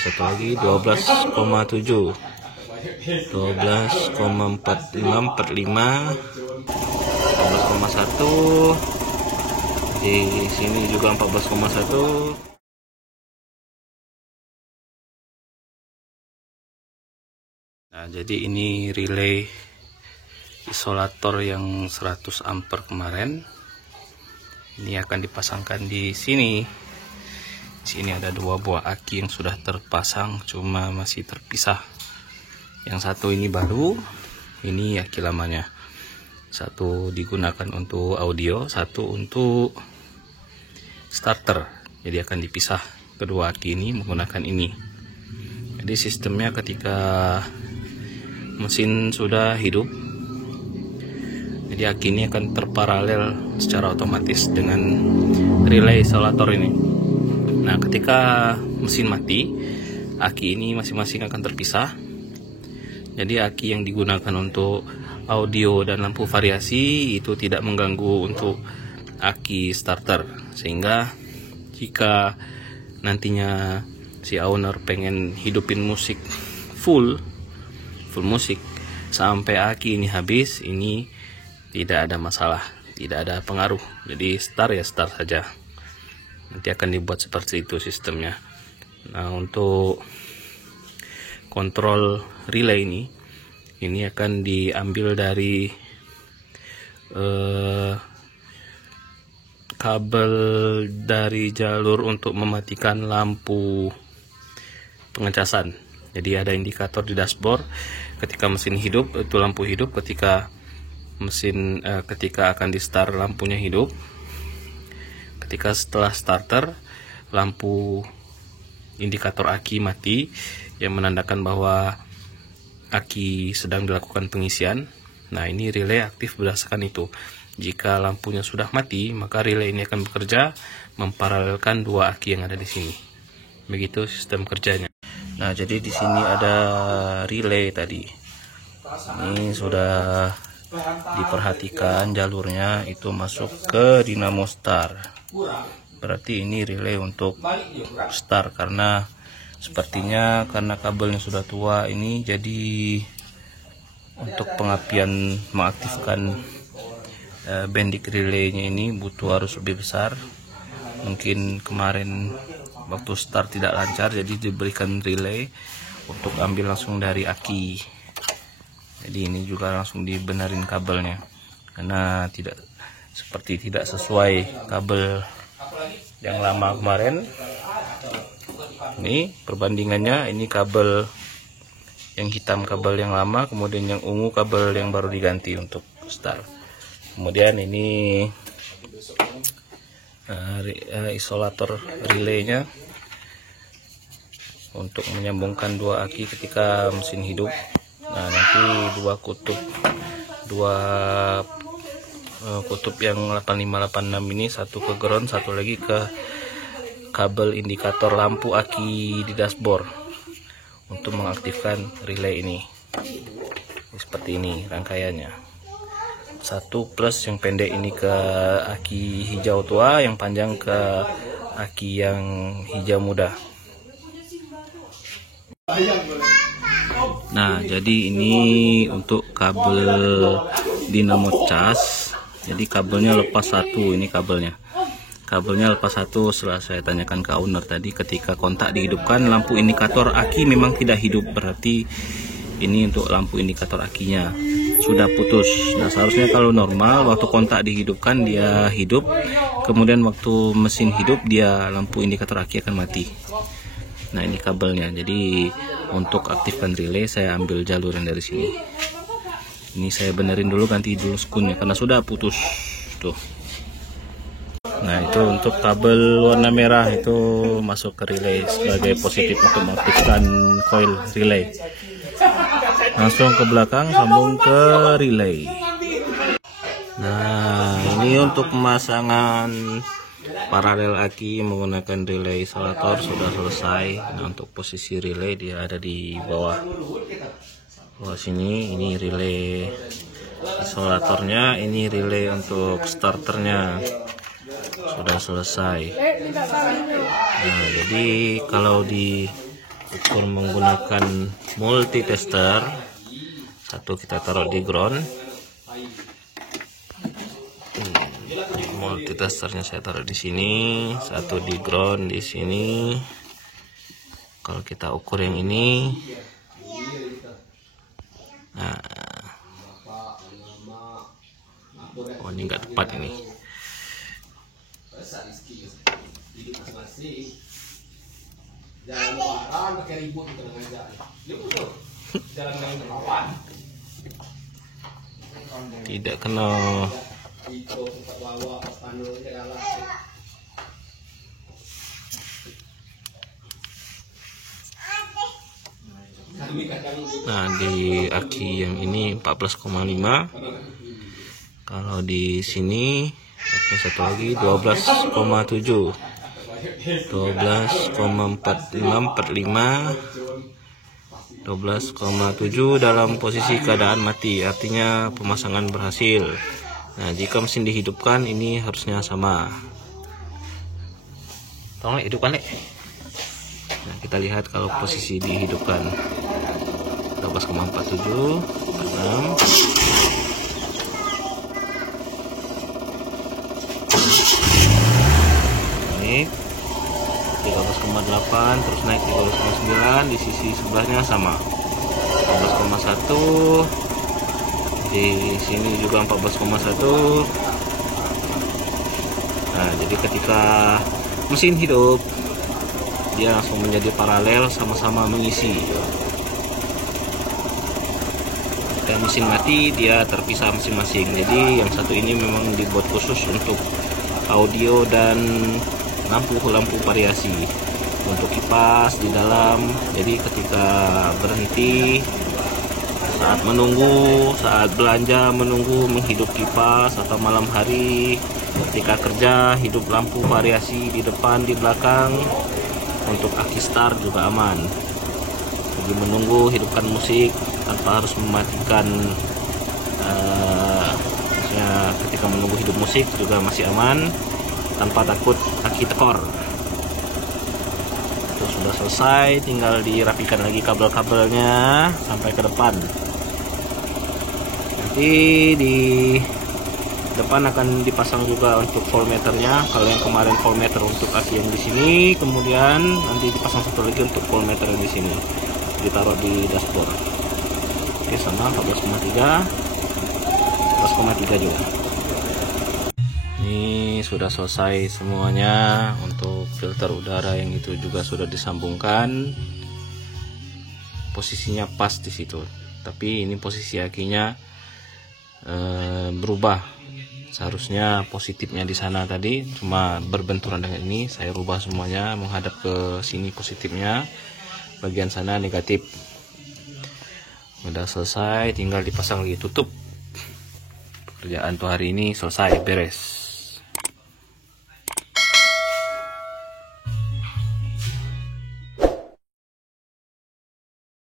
satu lagi 12,7, 12,45, 14,1. Di sini juga 14,1. Nah, jadi ini relay isolator yang 100 ampere kemarin. Ini akan dipasangkan di sini. Di sini ada 2 buah aki yang sudah terpasang, cuma masih terpisah. Yang satu ini baru, ini aki lamanya. Satu digunakan untuk audio, satu untuk starter. Jadi akan dipisah kedua aki ini menggunakan ini. Jadi sistemnya ketika mesin sudah hidup, jadi aki ini akan terparalel secara otomatis dengan relay isolator ini. Nah, ketika mesin mati, aki ini masing-masing akan terpisah. Jadi aki yang digunakan untuk audio dan lampu variasi itu tidak mengganggu untuk aki starter, sehingga jika nantinya si owner pengen hidupin musik full musik sampai aki ini habis, ini tidak ada masalah, tidak ada pengaruh. Jadi start ya start saja. Nanti akan dibuat seperti itu sistemnya. Nah, untuk kontrol relay ini akan diambil dari kabel dari jalur untuk mematikan lampu pengecasan. Jadi ada indikator di dashboard ketika mesin hidup, itu lampu hidup. Ketika ketika akan di start, lampunya hidup. Ketika setelah starter, lampu indikator aki mati, yang menandakan bahwa aki sedang dilakukan pengisian. Nah, ini relay aktif berdasarkan itu. Jika lampunya sudah mati, maka relay ini akan bekerja memparalelkan 2 aki yang ada di sini. Begitu sistem kerjanya. Nah, jadi di sini ada relay tadi. Ini sudah diperhatikan jalurnya, itu masuk ke dinamo start. Berarti ini relay untuk start, karena sepertinya karena kabelnya sudah tua ini, jadi untuk pengapian mengaktifkan bendik relaynya ini butuh arus lebih besar. Mungkin kemarin waktu start tidak lancar, jadi diberikan relay untuk ambil langsung dari aki. Jadi ini juga langsung dibenerin kabelnya, karena tidak sesuai kabel yang lama kemarin. Ini perbandingannya, ini kabel yang hitam kabel yang lama, kemudian yang ungu kabel yang baru diganti untuk start. Kemudian ini isolator relaynya untuk menyambungkan 2 aki ketika mesin hidup. Nah, nanti 2 kutub yang 8586 ini, satu ke ground, satu lagi ke kabel indikator lampu aki di dashboard untuk mengaktifkan relay ini. Seperti ini rangkaiannya. Satu plus yang pendek ini ke aki hijau tua, yang panjang ke aki yang hijau muda. Nah, jadi ini untuk kabel dinamo cas. Jadi kabelnya lepas satu, ini kabelnya lepas satu. Setelah saya tanyakan ke owner tadi, ketika kontak dihidupkan, lampu indikator aki memang tidak hidup, berarti ini untuk lampu indikator akinya sudah putus. Nah, seharusnya kalau normal waktu kontak dihidupkan dia hidup, kemudian waktu mesin hidup dia lampu indikator aki akan mati. Nah, ini kabelnya. Jadi untuk aktifkan relay saya ambil jalur yang dari sini. Ini saya benerin dulu, ganti dulu skunnya karena sudah putus tuh. Nah, itu untuk kabel warna merah itu masuk ke relay sebagai positif untuk mengaktifkan coil relay. Langsung ke belakang, sambung ke relay. Nah, ini untuk pemasangan paralel aki menggunakan relay isolator sudah selesai. Nah, untuk posisi relay dia ada di bawah sini. Ini relay isolatornya, ini relay untuk starternya sudah selesai. Nah, jadi kalau di ukur menggunakan multitester. Satu kita taruh di ground. Multitesternya saya taruh di sini, satu di ground di sini. Kalau kita ukur yang ini, nah, oh ini nggak tepat ini. Tidak kena. Nah, di aki yang ini 14,5. Kalau di sini aki satu lagi 12,7. 12,45. 12,7 dalam posisi keadaan mati, artinya pemasangan berhasil. Nah, jika mesin dihidupkan ini harusnya sama. Tolong hidupkan, Lek. Nah, kita lihat kalau posisi dihidupkan 12,47, 6. Naik 13,8, terus naik 13,9, di sisi sebelahnya sama 14,1, di sini juga 14,1. Nah, jadi ketika mesin hidup dia langsung menjadi paralel, sama-sama mengisi. Ketika mesin mati dia terpisah masing-masing. Jadi yang satu ini memang dibuat khusus untuk audio dan lampu variasi, untuk kipas di dalam. Jadi ketika berhenti, saat menunggu, saat belanja menunggu menghidup kipas, atau malam hari ketika kerja hidup lampu variasi di depan, di belakang. Untuk aki start juga aman. Jadi menunggu hidupkan musik tanpa harus mematikan. Maksudnya ketika menunggu hidup musik juga masih aman, tanpa takut aki tekor. Itu sudah selesai, tinggal dirapikan lagi kabel-kabelnya sampai ke depan. Nanti di depan akan dipasang juga untuk voltmeternya. Kalau yang kemarin voltmeter untuk aki yang di sini, kemudian nanti dipasang satu lagi untuk voltmeter yang di sini, ditaruh di dashboard. Oke, sama 14,3, 14,3 juga. Ini sudah selesai semuanya. Untuk filter udara yang itu juga sudah disambungkan. Posisinya pas di situ. Tapi ini posisi akinya berubah. Seharusnya positifnya di sana tadi, cuma berbenturan dengan ini. Saya rubah semuanya menghadap ke sini positifnya, bagian sana negatif. Udah selesai, tinggal dipasang lagi tutup. Pekerjaan tuh hari ini selesai, beres.